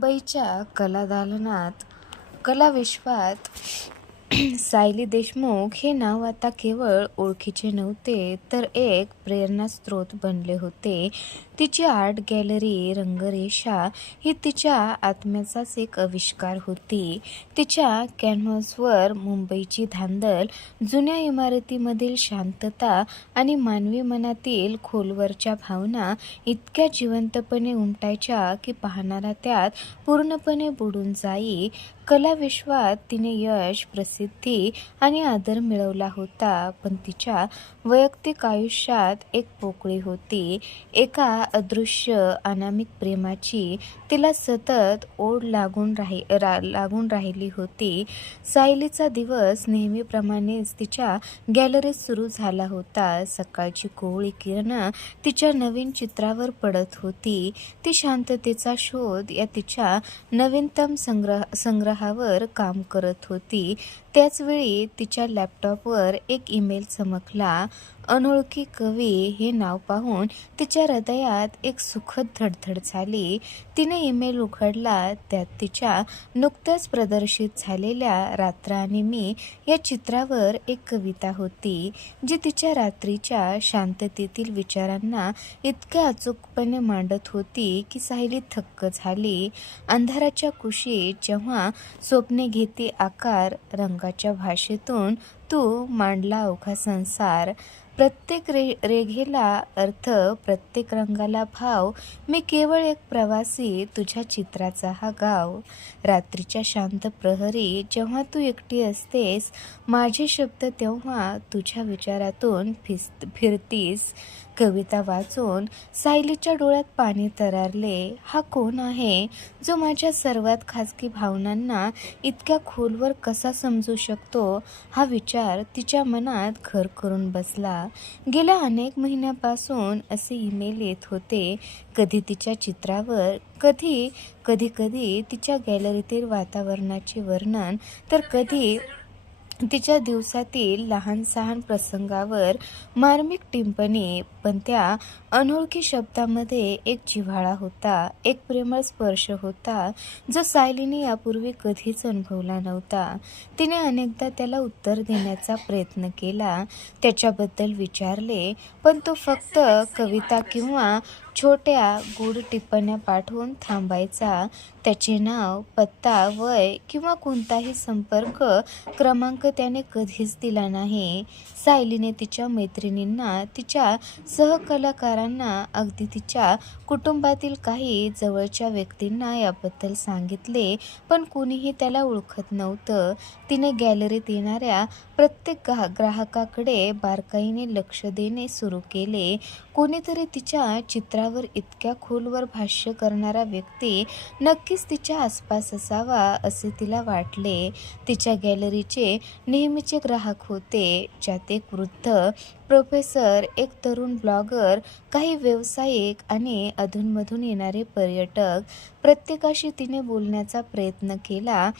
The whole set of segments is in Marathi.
मुंबईच्या कलादालनात कलाविश्वात सायली देशमुख हे नाव आता केवळ ओळखीचे नव्हते तर एक प्रेरणास्रोत बनले होते. तिची आर्ट गॅलरी रंगरेषा ही तिच्या आत्म्याचाच एक आविष्कार होती. तिच्या कॅनव्हासवर मुंबईची धांदल जुन्या इमारतीमधील शांतता आणि मानवी मनातील खोलवरच्या भावना इतक्या जिवंतपणे उमटायच्या की पाहणारा त्यात पूर्णपणे बुडून जाई. कलाविश्वात तिने यश प्रसिद्धी आणि आदर मिळवला होता पण तिच्या वैयक्तिक आयुष्यात एक पोकळी होती. एका अदृश्य अनामिक प्रेमाची तिला सतत ओढ लागून राही रा लागून राहिली होती. सायलीचा दिवस नेहमीप्रमाणेच तिच्या गॅलरीत सुरू झाला होता. सकाळची कोवळी किरणं तिच्या नवीन चित्रावर पडत होती. ती शांततेचा शोध या तिच्या नवीनतम संग्रह संग्रहावर काम करत होती. त्याचवेळी तिच्या लॅपटॉपवर एक ईमेल चमकला. अनोळखी कवी हे नाव पाहून तिच्या हृदयात एक सुखद धडधड झाली. तिने ईमेल उघडला. त्यात तिच्या नुकत्याच प्रदर्शित झालेल्या रात्र आणि मी या चित्रावर एक कविता होती जी तिच्या रात्रीच्या शांततेतील विचारांना इतक्या अचूकपणे मांडत होती की सायली थक्क झाली. अंधाराच्या कुशीत जेव्हा स्वप्ने घेते आकार रंगाच्या भाषेतून तू मांडला अवघा संसार. प्रत्येक रे रेघेला अर्थ प्रत्येक रंगाला भाव. मी केवळ एक प्रवासी तुझ्या चित्राचा हा गाव. रात्रीच्या शांत प्रहरी जेव्हा तू एकटी असतेस माझे शब्द तेव्हा तुझ्या विचारातून फिस फिरतीस. कविता वाचून सायलीच्या डोळ्यात पाणी तरारले. हा कोण आहे? जो माझ्या सर्वात खाजगी भावनांना इतक्या खोलवर कसा समजू शकतो? हा विचार विचार तिच्या मनात घर करून बसला. गेल्या अनेक महिन्यापासून असे ईमेल येत होते. कधी तिच्या चित्रावर कधी कधी कधी तिच्या गॅलरीतील वातावरणाचे वर्णन तर कधी तिच्या दिवसातील लहान सहान प्रसंगावर मार्मिक टिंपणी पण त्या अनोळखी शब्दामध्ये एक जिव्हाळा होता एक प्रेमळ स्पर्श होता जो सायलीने यापूर्वी कधीच अनुभवला नव्हता. तिने अनेकदा त्याला उत्तर देण्याचा प्रयत्न केला त्याच्याबद्दल विचारले पण तो फक्त कविता किंवा छोट्या गूढ टिप्पण्या पाठवून थांबायचा. त्याचे नाव पत्ता वय किंवा कोणताही संपर्क क्रमांक त्याने कधीच दिला नाही. सायलीने तिच्या मैत्रिणींना तिच्या सहकलाकारांना अगदी तिच्या कुटुंबातील काही जवळच्या व्यक्तींना याबद्दल सांगितले पण कुणीही त्याला ओळखत नव्हतं. तिने गॅलरीत येणाऱ्या प्रत्येक ग्राह ग्राहकाकडे बारकाईने लक्ष देणे सुरू केले. कोणीतरी तिच्या चित्रावर इतक्या खोलवर भाष्य करणारा व्यक्ती नक्कीच तिच्या आसपास असावा असे तिला वाटले. तिच्या गॅलरीचे नेहमीचे ग्राहक होते ज्यात एक वृद्ध प्रोफेसर एक तरुण ब्लॉगर काही व्यावसायिक आणि अधूनमधून येणारे पर्यटक प्रत्येकाशी तिने बोलण्याचा प्रयत्न केला.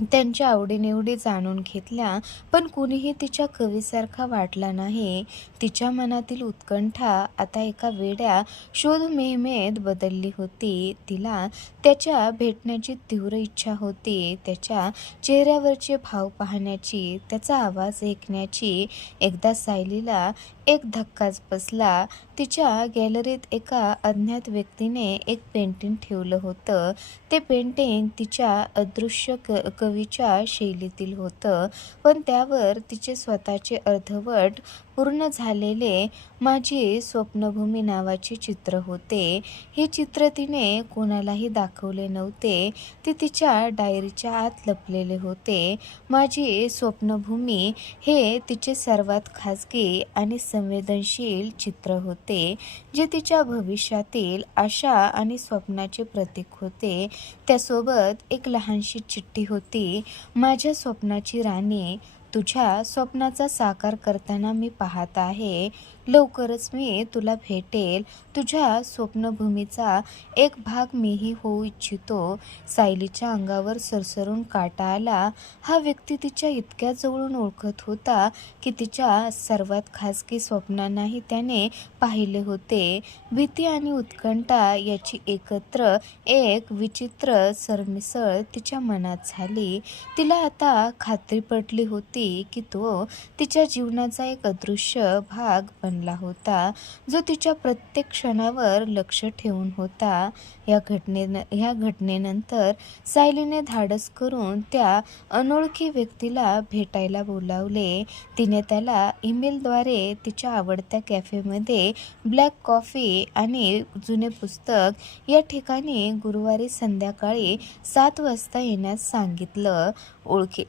त्यांच्या आवडीनिवडी जाणून घेतल्या पण कुणीही तिच्या कवीसारखा वाटला नाही. तिच्या मनातील उत्कंठा आता एका वेड्या शोध मोहिमेत बदलली होती. तिला त्याच्या भेटण्याची तीव्र इच्छा होती. त्याच्या चेहऱ्यावरचे भाव पाहण्याची त्याचा आवाज ऐकण्याची एकदा सायलीला एक धक्काच बसला. तिच्या गॅलरीत एका अज्ञात व्यक्तीने एक पेंटिंग ठेवलं होतं. ते पेंटिंग तिच्या अदृश्य क कवीच्या शैलीतील होतं. पण त्यावर तिचे स्वतःचे अर्धवट पूर्ण झालेले माझी स्वप्नभूमी नावाचे चित्र होते. हे चित्र तिने कोणालाही दाखवले नव्हते. ते तिच्या डायरीच्या आत लपलेले होते. माझी स्वप्नभूमी हे तिचे सर्वात खाजगी आणि संवेदनशील चित्र होते जे तिच्या भविष्यातील आशा आणि स्वप्नाचे प्रतीक होते. त्यासोबत एक लहानशी चिठ्ठी होती. माझ्या स्वप्नाची राणी तुझ्या स्वप्नाचा साकार करताना मी पाहत आहे. लवकरच मी तुला भेटेल. तुझ्या स्वप्नभूमीचा एक भाग मीही होऊ इच्छितो. सायलीच्या अंगावर सरसरून काटा आला. हा व्यक्ती तिच्या इतक्या जवळून ओळखत होता की तिच्या सर्वात खासगी स्वप्नांनाही त्याने पाहिले होते. भीती आणि उत्कंठा याची एकत्र एक विचित्र सरमिसळ तिच्या मनात झाली. तिला आता खात्री पटली होती. की तो तिच्या जीवनाचा एक अदृश्य भाग बनला होता जो तिच्या प्रत्येक क्षणावर लक्ष ठेवून होता. या घटनेन ह्या घटनेनंतर सायलीने धाडस करून त्या अनोळखी व्यक्तीला भेटायला बोलावले. तिने त्याला ईमेलद्वारे तिच्या आवडत्या कॅफेमध्ये ब्लॅक कॉफी आणि जुने पुस्तक या ठिकाणी गुरुवारी संध्याकाळी सात वाजता येण्यास सांगितलं. ओळखी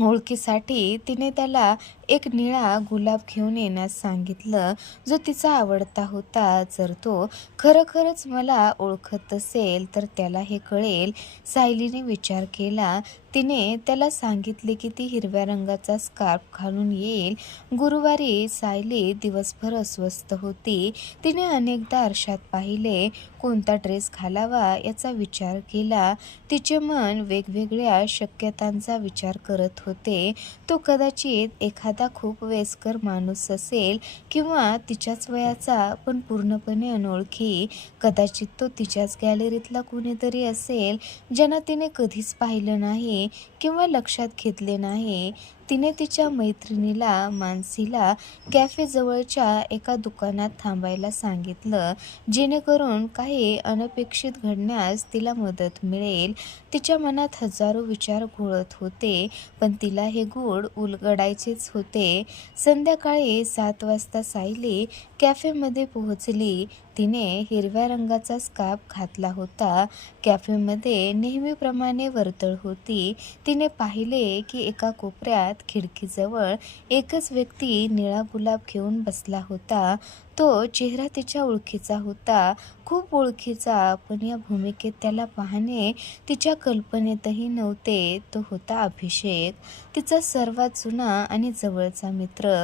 ओळखीसाठी तिने त्याला एक निळा गुलाब घेऊन येण्यास सांगितलं. जो तिचा आवडता होता. जर तो खरोखरच मला ओळखत असेल तर त्याला हे कळेल. सायलीने विचार केला तिने त्याला सांगितले की ती हिरव्या रंगाचा स्कार्फ घालून येईल. गुरुवारी सायली दिवसभर अस्वस्थ होती. तिने अनेकदा आरशात पाहिले कोणता ड्रेस घालावा याचा विचार केला. तिचे मन वेगवेगळ्या शक्यतांचा विचार करत होते. तो कदाचित एखादा खूप वयस्कर माणूस असेल किंवा तिच्याच वयाचा पण पूर्णपणे अनोळखी. कदाचित तो तिच्याच गॅलरीतला कुणीतरी असेल ज्यांना तिने कधीच पाहिलं नाही. किंवा लक्षात घेतले नाही तिने तिच्या मैत्रिणीला मानसीला कॅफेजवळच्या एका दुकानात थांबायला सांगितलं जेणेकरून काही अनपेक्षित घडण्यास तिला मदत मिळेल. तिच्या मनात हजारो विचार घोळत होते पण तिला हे गोड उलगडायचेच होते. संध्याकाळी सात वाजता सायली कॅफेमध्ये पोहोचली. तिने हिरव्या रंगाचा स्कार्फ घातला होता. कॅफेमध्ये नेहमीप्रमाणे वर्तळ होती. तिने पाहिले की एका कोपऱ्यात खिडकीजवळ एकच व्यक्ती निळा गुलाब घेऊन बसला होता. तो चेहरा तिच्या ओळखीचा होता खूप ओळखीचा पण या भूमिकेत त्याला पाहणे तिच्या कल्पनेतही नव्हते. तो होता अभिषेक तिचा सर्वात जुना आणि जवळचा मित्र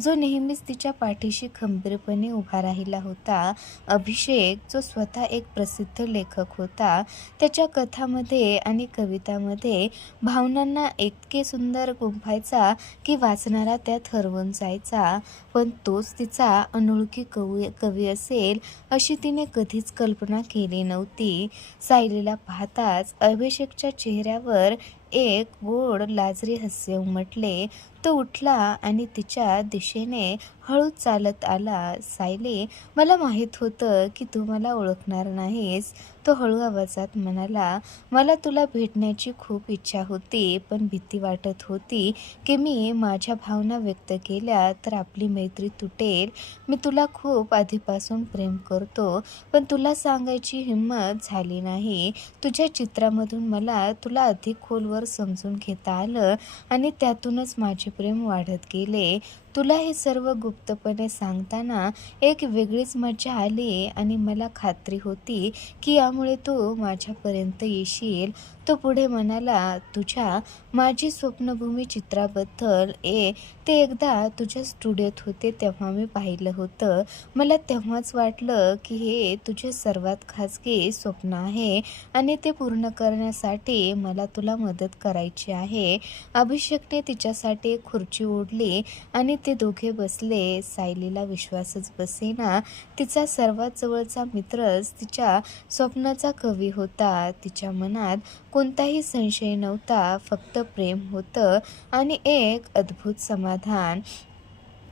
जो नेहमीच तिच्या पाठीशी खंबीरपणे उभा राहिला होता. अभिषेक जो स्वतः एक प्रसिद्ध लेखक होता त्याच्या कथामध्ये आणि कवितामध्ये भावनांना इतके सुंदर गुंफायचा की वाचणारा त्यात हरवून जायचा. पण तोच तिचा अनोळखी कवी कवी असेल अशी तिने कधीच कल्पना केली नव्हती. सायलीला पाहताच अभिषेकच्या चेहऱ्यावर एक गोड लाजरी हास्य उमटले. तो उठला आणि तिच्या दिशेने हळू चालत आला. सायली मला माहीत होतं की तू मला ओळखणार नाहीस. तो हळू आवाजात म्हणाला मला तुला भेटण्याची खूप इच्छा होती पण भीती वाटत होती की मी माझ्या भावना व्यक्त केल्या तर आपली मैत्री तुटेल. मी तुला खूप आधीपासून प्रेम करतो पण तुला सांगायची हिंमत झाली नाही. तुझ्या चित्रामधून मला तुला अधिक खोलवर समजून घेता आलं आणि त्यातूनच माझे प्रेम वाढत गेले. तुला हे सर्व गुप्तपणे सांगताना एक वेगळीच मजा आली आणि मला खात्री होती की यामुळे तू माझ्यापर्यंत येशील. तो पुढे म्हणाला तुझ्या माझी स्वप्नभूमी चित्राबद्दल ए ते एकदा तुझ्या स्टुडिओत होते तेव्हा मी पाहिलं होतं. मला तेव्हाच वाटलं की हे तुझे सर्वात खाजगी स्वप्न आहे आणि ते पूर्ण करण्यासाठी मला तुला मदत करायची आहे. अभिषेकने तिच्यासाठी खुर्ची ओढली आणि ते दोघे बसले सायलीला विश्वासच बसेना. तिचा सर्वात जवळचा मित्रच तिच्या स्वप्नाचा कवी होता. तिच्या मनात कोणताही संशय नव्हता फक्त प्रेम होतं आणि एक अद्भुत समाधान.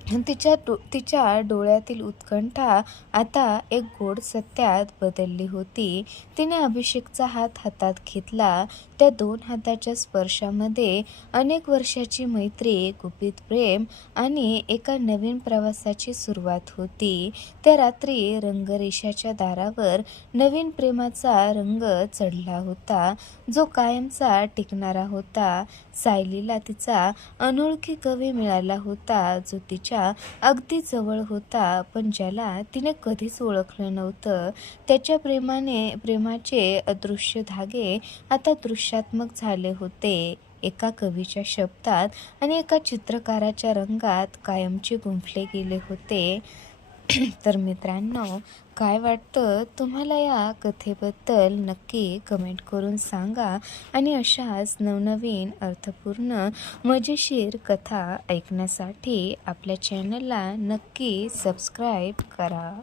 तिच्या डो तिच्या डोळ्यातील उत्कंठा आता एक गोड सत्यात बदलली होती. तिने अभिषेकचा हात हातात घेतला. त्या दोन हाताच्या स्पर्शामध्ये अनेक वर्षाची मैत्री गुपित प्रेम आणि एका नवीन प्रवासाची सुरुवात होती. त्या रात्री रंगरेषाच्या दारावर नवीन प्रेमाचा रंग चढला होता. जो कायमचा टिकणारा होता. सायलीला तिचा अनोळखी कवी मिळाला होता जो तिच्या तिच्या अगदी जवळ होता पण ज्याला तिने कधीच ओळखलं नव्हतं. त्याच्या प्रेमाने प्रेमाचे अदृश्य धागे आता दृश्यात्मक झाले होते. एका कवीच्या शब्दात आणि एका चित्रकाराच्या रंगात कायमचे गुंफले गेले होते. तर मित्रांनो काय वाटतं? तुम्हाला या कथेबद्दल नक्की कमेंट करून सांगा आणि अशाच नवनवीन अर्थपूर्ण मजेशीर कथा ऐकण्यासाठी आपल्या चॅनलला नक्की सबस्क्राईब करा.